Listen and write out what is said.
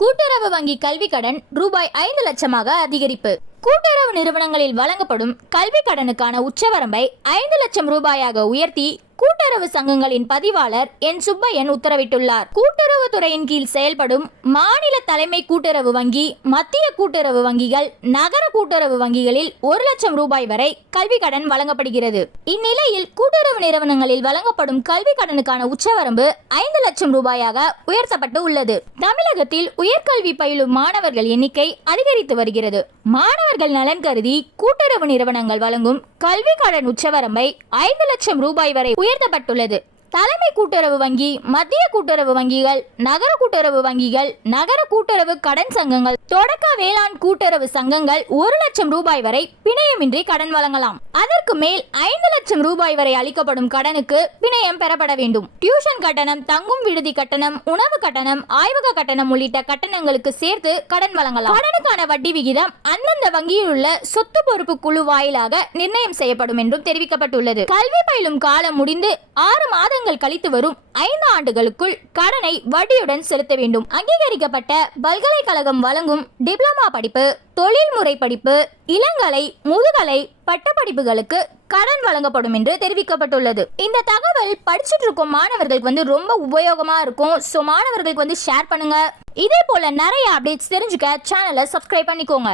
கூட்டுறவு வங்கி கல்வி கடன் ரூபாய் 5 லட்சமாக அதிகரிப்பு. கூட்டுறவு நிறுவனங்களில் வழங்கப்படும் கல்வி கடனுக்கான உச்சவரம்பை 5 லட்சம் ரூபாயாக உயர்த்தி கூட்டுறவு சங்கங்களின் பதிவாளர் என் சுப்பையன் உத்தரவிட்டுள்ளார். கூட்டுறவு துறையின் கீழ் செயல்படும் மாநில தலைமை கூட்டுறவு வங்கி, மத்திய கூட்டுறவு வங்கிகள், நகர கூட்டுறவு வங்கிகளில் 1 லட்சம் ரூபாய் வரை கல்வி கடன் வழங்கப்படுகிறது. இந்நிலையில் கூட்டுறவு நிறுவனங்களில் வழங்கப்படும் கல்வி கடனுக்கான உச்சவரம்பு 5 லட்சம் ரூபாயாக உயர்த்தப்பட்டு உள்ளது. தமிழகத்தில் உயர்கல்வி பயிலும் மாணவர்கள் எண்ணிக்கை அதிகரித்து வருகிறது. மாணவர்கள் நலன் கருதி கூட்டுறவு நிறுவனங்கள் வழங்கும் கல்வி கடன் உச்சவரம்பை 5 லட்சம் ரூபாய் வரை உயர்த்தப்பட்டுள்ளது. தலைமை கூட்டுறவு வங்கி, மத்திய கூட்டுறவு வங்கிகள், நகர கூட்டுறவு வங்கிகள், நகர கூட்டுறவு கடன் சங்கங்கள், தொடக்க வேளாண் கூட்டுறவு சங்கங்கள் 1 லட்சம் ரூபாய் வரை பிணையமின்றி கடன் வழங்கலாம். அதற்கு மேல் 5 லட்சம் ரூபாய் வரை அளிக்கப்படும் கடனுக்கு பிணையம் பெறப்பட வேண்டும். டியூஷன் கட்டணம், தங்கும் விடுதி கட்டணம், உணவு கட்டணம், ஆய்வக கட்டணம் உள்ளிட்ட கட்டணங்களுக்கு சேர்த்து கடன் வழங்கலாம். கடனுக்கான வட்டி விகிதம் அந்தந்த வங்கியில் உள்ள சொத்து பொறுப்பு குழு வாயிலாக நிர்ணயம் செய்யப்படும் என்றும் தெரிவிக்கப்பட்டுள்ளது. கல்வி பயிலும் காலம் முடிந்து 6 மாதங்கள் கழித்து வரும் 5 ஆண்டுகளுக்குள் கடனை வட்டியுடன் செலுத்த வேண்டும். அங்கீகரிக்கப்பட்ட பல்கலைக்கழகம் வழங்கும் டிப்ளமா படிப்பு, தொழில்முறை படிப்பு, இளங்கலை, முதுகலை பட்டப்படிப்புகளுக்கு கடன் வழங்கப்படும் என்று தெரிவிக்கப்பட்டுள்ளது. இந்த தகவல் படிச்சுட்டு இருக்கும் மாணவர்களுக்கு ரொம்ப உபயோகமா இருக்கும். ஸோ மாணவர்களுக்கு ஷேர் பண்ணுங்க. இதே போல நிறைய அப்டேட்ஸ் தெரிஞ்சுக்க சேனலை சப்ஸ்கிரைப் பண்ணிக்கோங்க.